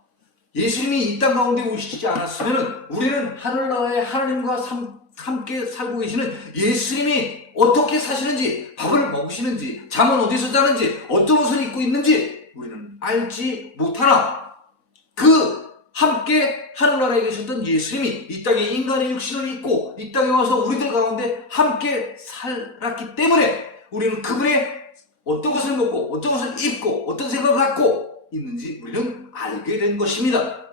예수님이 이 땅 가운데 오시지 않았으면 우리는 하늘나라에 하나님과 함께 살고 계시는 예수님이 어떻게 사시는지, 밥을 먹으시는지, 잠은 어디서 자는지, 어떤 옷을 입고 있는지 우리는 알지 못하나, 그 함께 하늘나라에 계셨던 예수님이 이 땅에 인간의 육신을 입고 이 땅에 와서 우리들 가운데 함께 살았기 때문에 우리는 그분의 어떤 것을 먹고 어떤 것을 입고 어떤 생각을 갖고 있는지 우리는 알게 된 것입니다.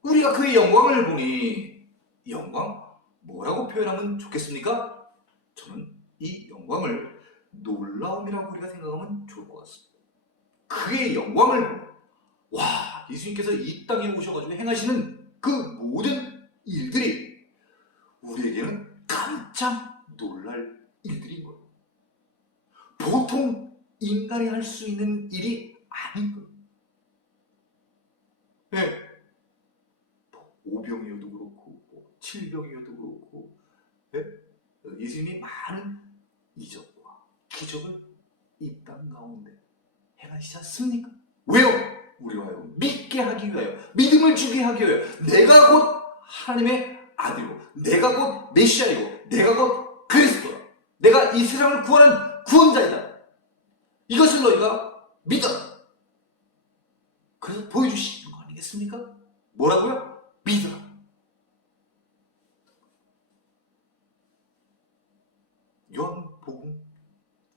우리가 그의 영광을 보니, 이 영광 뭐라고 표현하면 좋겠습니까? 저는 이 영광을 놀라움이라고 우리가 생각하면 좋을 것 같습니다. 그의 영광을 보니, 와, 예수님께서 이 땅에 오셔가지고 행하시는 그 모든 일들이 깜짝 놀랄 일들인 거예요. 보통 인간이 할 수 있는 일이 아닌 거예요. 네. 오병이어도 그렇고, 칠병이어도 그렇고, 네? 예수님이 많은 이적과 기적을 이 땅 가운데 행하시지 않습니까? 왜요? 우리로 하여금 믿게 하기 위하여, 믿음을 주게 하기 위하여, 내가 곧 하나님의 아들이고, 내가 곧 메시아이고, 내가 곧 그리스도다, 내가 이 세상을 구하는 구원자이다, 이것을 너희가 믿어라. 그래서 보여주시는 거 아니겠습니까? 뭐라고요? 믿어라. 요한복음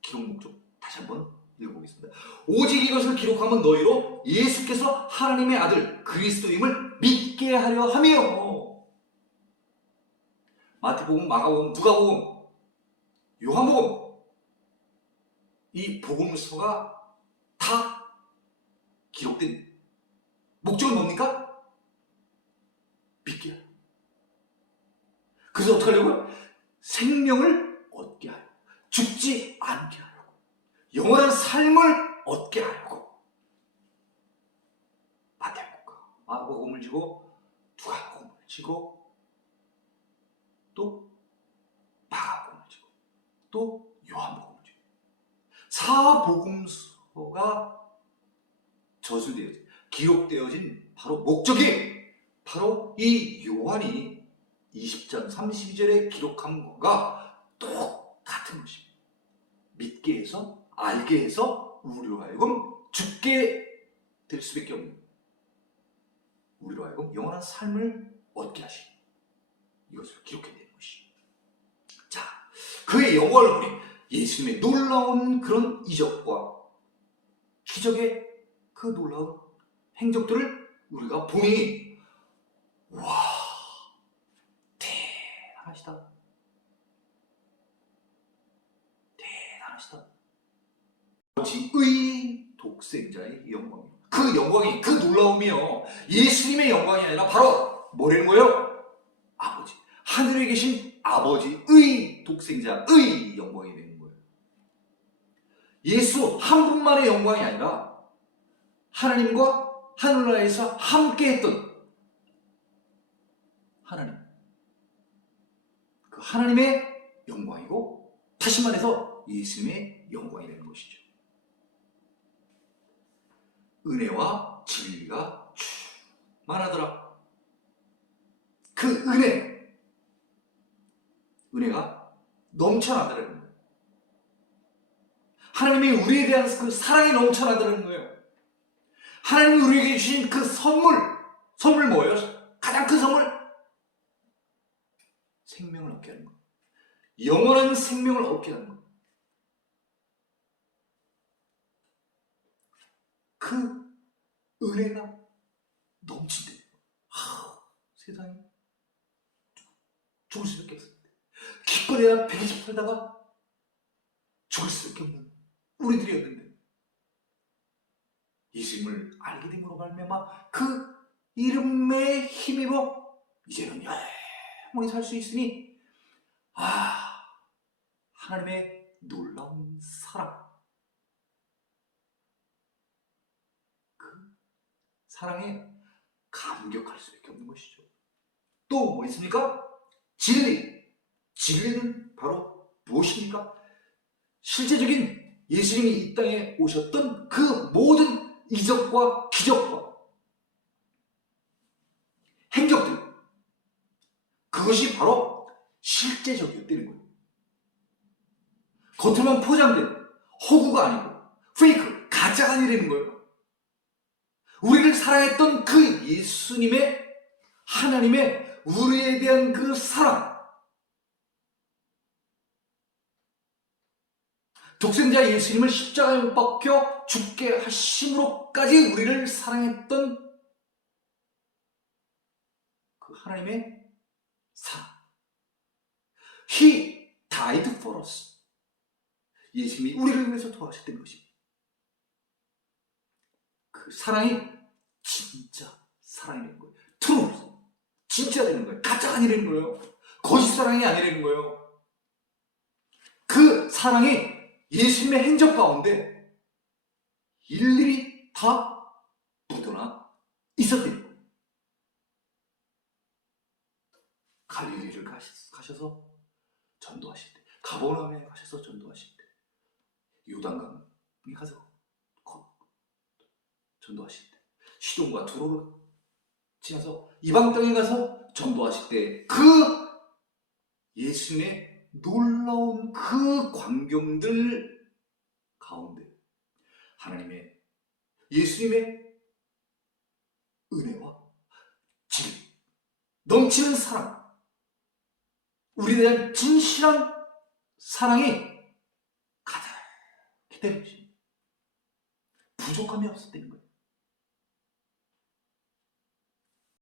기록 목적 다시 한번 읽어보겠습니다. 오직 이것을 기록하면 너희로 예수께서 하나님의 아들 그리스도임을 믿게 하려 하며. 마태복음, 마가복음, 누가복음, 요한복음, 이 복음서가 다 기록된 목적은 뭡니까? 믿게 하려. 그래서 어떻게 하려고요? 생명을 얻게 하려, 죽지 않게 하려고, 영원한 삶을 얻게 하려고. 마태복음과 마가복음을 지고, 누가복음을 지고, 또 마가복음을 지고, 또 요한복음을 지고, 사복음서가 저술되어진, 기록되어진 바로 목적이 바로 이 요한이 20장 32절에 기록한 것과 똑같은 것입니다. 믿게 해서, 알게 해서 우리로 하여금 죽게 될 수밖에 없는, 우리로 하여금 영원한 삶을 얻게 하신 이것을 기록해내는 것이죠. 자, 그의 영광을 보니 예수님의 놀라운 그런 이적과 기적의 그 놀라운 행적들을 우리가 보니, 와, 대단하시다. 대단하시다. 아버지의 독생자의 영광이요. 그 영광이, 그 놀라움이요, 예수님의 영광이 아니라 바로 뭐라는 거예요? 아버지, 하늘에 계신 아버지의 독생자의 영광이 되는 거예요. 예수 한 분만의 영광이 아니라 하나님과 하늘나라에서 함께 했던 하나님, 그 하나님의 영광이고, 다시 말해서 예수님의 영광이 되는 것이죠. 은혜와 진리가 충만하더라. 그 은혜가 넘쳐나더라는 거예요. 하나님이 우리에 대한 그 사랑이 넘쳐나더라는 거예요. 하나님이 우리에게 주신 그 선물 뭐예요? 가장 큰 선물? 생명을 얻게 하는 것. 영원한 생명을 얻게 하는 것. 그 은혜가 넘친대요. 세상에 죽을 수밖에 없습니다. 기껏해야 120 살다가 죽을 수밖에 없는 우리들이었는데, 예수님을 알게 됨으로 말미암아 그 이름에 힘입어 이제는 영원히 살 수 있으니, 하나님의 놀라운 사랑, 그 사랑에 감격할 수밖에 없는 것이죠. 또 뭐 있습니까? 진리는 바로 무엇입니까? 실제적인 예수님이 이 땅에 오셨던 그 모든 이적과 기적과 행적들, 그것이 바로 실제적이었다는 거예요. 겉으로만 포장된 허구가 아니고 페이크, 가짜가 아니라는 거예요. 우리를 사랑했던 그 예수님의, 하나님의 우리에 대한 그 사랑, 독생자 예수님을 십자가에 못 박혀 죽게 하심으로까지 우리를 사랑했던 그 하나님의 사랑. He died for us. 예수님이 우리를 위해서 돌아가셨던 것입니다. 그 사랑이 진짜 사랑이 되는 거예요. 트루, 진짜 되는 거예요. 가짜가 아니라는 거예요. 거짓 사랑이 아니라는 거예요. 그 사랑이 예수님의 행적 가운데 일일이 다 묻어나 있었대요. 갈릴리를 가셔서 전도하실 때, 가버나움에 가셔서 전도하실 때, 요단강에 가서 전도하실 때, 시돈과 두로를 지나서 이방 땅에 가서 전도하실 때, 그 예수님의 놀라운 그 광경들 가운데 하나님의 예수님의 은혜와 질, 넘치는 사랑, 우리에 대한 진실한 사랑이 가득히 되어집니다. 부족함이 없었다는 거예요.